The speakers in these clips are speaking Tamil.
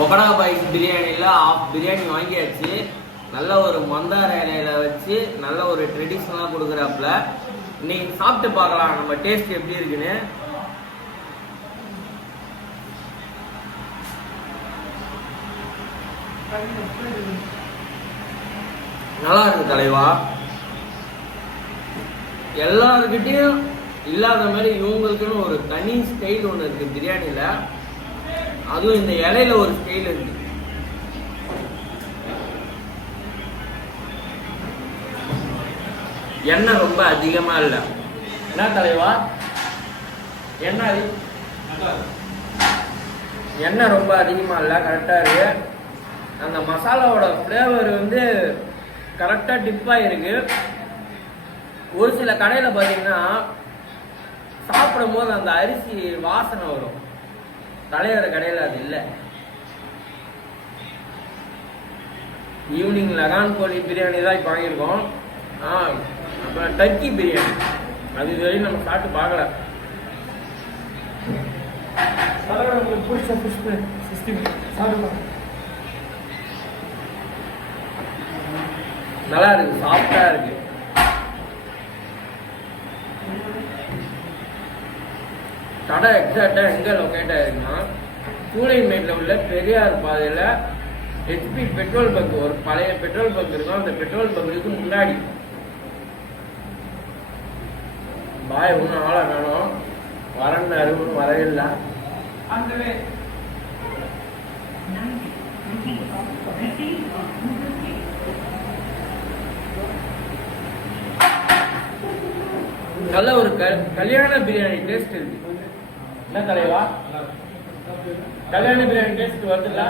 பொகடா பாய்ஸ் பிரியாணியில் ஆஃப் பிரியாணி வாங்கியாச்சு. நல்ல ஒரு மந்தார இலையில வச்சு நல்ல ஒரு ட்ரெடிஷ்னலாக கொடுக்குறாப்புல. இன்னைக்கு சாப்பிட்டு பார்க்கலாம். நம்ம டேஸ்ட் எப்படி இருக்குன்னு. நல்லா இருக்கு தலைவா. எல்லாருக்கிட்டையும் இல்லாத மாதிரி இவங்களுக்குன்னு ஒரு தனி ஸ்டைல் ஒன்று இருக்கு பிரியாணியில். அதுவும் இந்த இலையில ஒரு ஸ்டைல் இருக்கு. எண்ணெய் ரொம்ப அதிகமா இல்ல. என்ன தலைவா? எண்ணெய் எண்ணெய் ரொம்ப அதிகமா இல்ல கரெக்டா இருக்கு. அந்த மசாலாவோட ஃப்ளேவர் வந்து கரெக்டா டிப் இருக்கு ஒரு சில கடையில பாத்தீங்கன்னா சாப்பிடும் போது அந்த அரிசி வாசனை வரும். தலையோட கடையில் அது இல்லை. ஈவினிங் லகான் கோழி பிரியாணி தான் இப்போ வாங்கியிருக்கோம். ஆ அப்புறம் டர்க்கி பிரியாணி. அது இது வரையும் நம்ம சாப்பிட்டு பார்க்கல. தலைவர் பிடிச்ச ஃபிஷ் சிஸ்டம் சாப்பிடுங்க. நல்லா இருக்கு சாஃப்டா இருக்கு. கடை எக்ஸாக்டா எங்க லொக்கேட் ஆயிருக்குன்னா சூளைமேட்ல உள்ள பெரியார் பாதையில ஹெச்பி பெட்ரோல் பங்க் ஒரு பழைய பெட்ரோல் பங்க் இருக்கும். அந்த பெட்ரோல் பங்குக்கு முன்னாடி. பாய் ஒன்றும் ஆளை காணும். வரன்னாரு ஒன்றும் வரவே இல்லை நல்ல ஒரு கல்யாண பிரியாணி டேஸ்ட் இருக்கு. என்ன தலைவா? கல்யாண பிரியாணி டேஸ்ட் வருதுல்ல?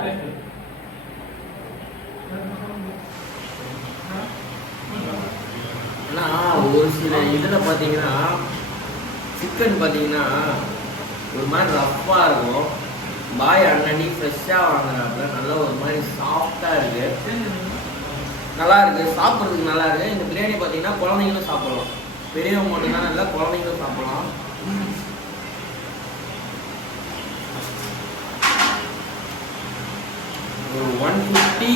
ஆனா ஒரு சில இதில் பார்த்தீங்கன்னா சிக்கன் பார்த்தீங்கன்னா ஒரு மாதிரி ரஃப்பாக இருக்கும். பாய் அண்ணனி ஃப்ரெஷ்ஷாக வாங்குறாப்புல நல்ல ஒரு மாதிரி சாஃப்டாக இருக்கு. நல்லா இருக்கு. சாப்பிட்றதுக்கு நல்லா இருக்கு. இந்த பிரியாணி பார்த்தீங்கன்னா குழந்தைங்களும் சாப்பிடலாம். பெரியவங்க மட்டும்தான் இல்லை குழந்தைங்களும் சாப்பிடலாம். ஒரு ஒன் ஃபிஃப்டி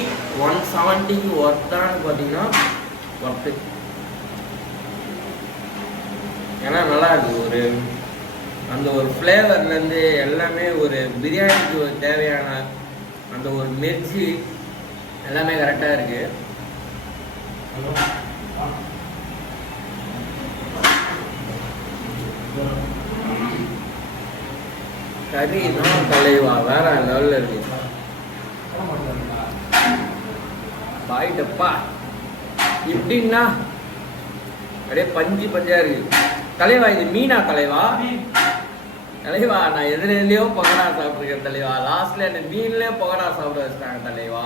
ஒன் செவன்ட்டிக்கு ஒர்த்தான்னு பார்த்தீங்கன்னா ஒர்த்து ஏன்னா நல்லா இருக்கு. ஒரு அந்த ஒரு ஃப்ளேவர்லேருந்து எல்லாமே ஒரு பிரியாணிக்கு தேவையான அந்த ஒரு மிர்ச்சி எல்லாமே கரெக்டாக இருக்கு. கறி தான் தலைவா. வேற லெவலில் இருக்கு. பாயிட்டப்பா இப்படின்னா அப்படியே பஞ்சு பஞ்சா இருக்கு. தலைவா இது மீனா தலைவா? தலைவா நான் எதுலேயோ பகடா சாப்பிட்ருக்கேன் தலைவா. லாஸ்ட்ல என்ன மீன்லயே பகடா சாப்பிட வச்சிட்டாங்க தலைவா.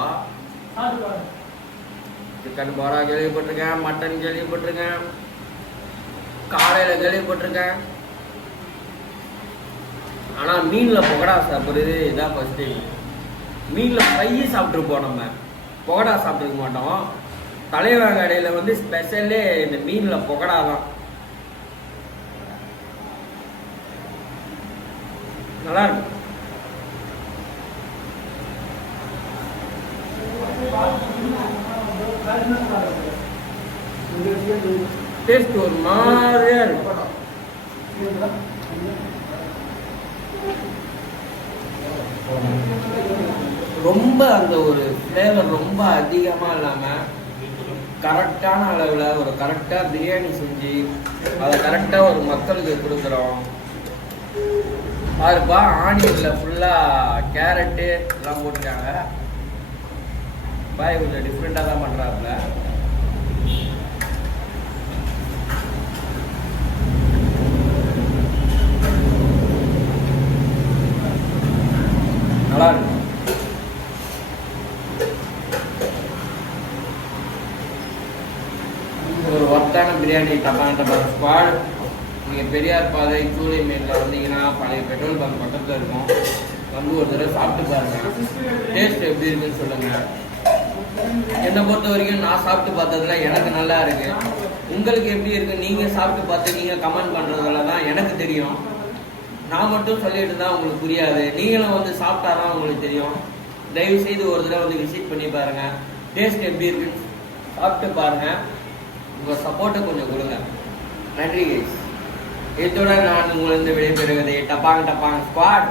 சிக்கன் போரா கேள்விப்பட்டிருக்கேன் மட்டன் கேள்விப்பட்டிருக்கேன் காலையில் கேள்விப்பட்டிருக்கேன். ஆனால் மீனில் பகடா சாப்பிட்றது இதான் ஃபர்ஸ்ட் டைம் மீனில் ஃப்ரை சாப்பிட்ருப்போம் நம்ம. பொகடா சாப்பிட்டுக்க மாட்டோம். தலைவர் கடையில் வந்து ஸ்பெஷலே இந்த மீனில் பொகடா தான். நல்லா இருக்கும் டேஸ்ட் ஒரு மாதிரியா இருக்கும் ரொம்ப அந்த ஒரு ஃப்ளேவர் ரொம்ப அதிகமாக இல்லாமல் கரெக்டான அளவில் ஒரு கரெக்டாக பிரியாணி செஞ்சு அதை கரெக்டாக ஒரு மக்களுக்கு கொடுக்குறோம். பாருப்பா ஆனியனில் ஃபுல்லாக கேரட்டு எல்லாம் போட்டுருக்காங்க. பாய் கொஞ்சம் டிஃப்ரெண்ட்டாக தான் பண்ணுறாப்புல நல்லா இருக்கும் சத்தான பிரியாணி டப்பான டப்பா ஸ்குவாட் நீங்கள் பெரியார் பாதை சூளை மேட்டில் வந்தீங்கன்னா பழைய பெட்ரோல் பங்க் பக்கத்தில் இருக்கும். வந்து ஒரு தடவை சாப்பிட்டு பாருங்கள் டேஸ்ட் எப்படி இருக்குன்னு சொல்லுங்கள் என்னை பொறுத்த வரைக்கும் நான் சாப்பிட்டு பார்த்ததுல எனக்கு நல்லா இருக்கு. உங்களுக்கு எப்படி இருக்கு? நீங்கள் சாப்பிட்டு பார்த்து நீங்கள் கமெண்ட் பண்ணுறதுல தான் எனக்கு தெரியும். நான் மட்டும் சொல்லிட்டு தான் உங்களுக்கு புரியாது. நீங்களும் வந்து சாப்பிட்டாதான் உங்களுக்கு தெரியும். தயவு செய்து ஒரு தடவை வந்து விசிட் பண்ணி பாருங்கள் டேஸ்ட் எப்படி இருக்குன்னு சாப்பிட்டு பாருங்கள் உங்க சப்போர்ட்டை கொஞ்சம் கொடுங்க. நன்றி கைஸ் இதோட நான் உங்களிருந்து விடைபெறுவது டப்பாங் டப்பாங் ஸ்குவாட்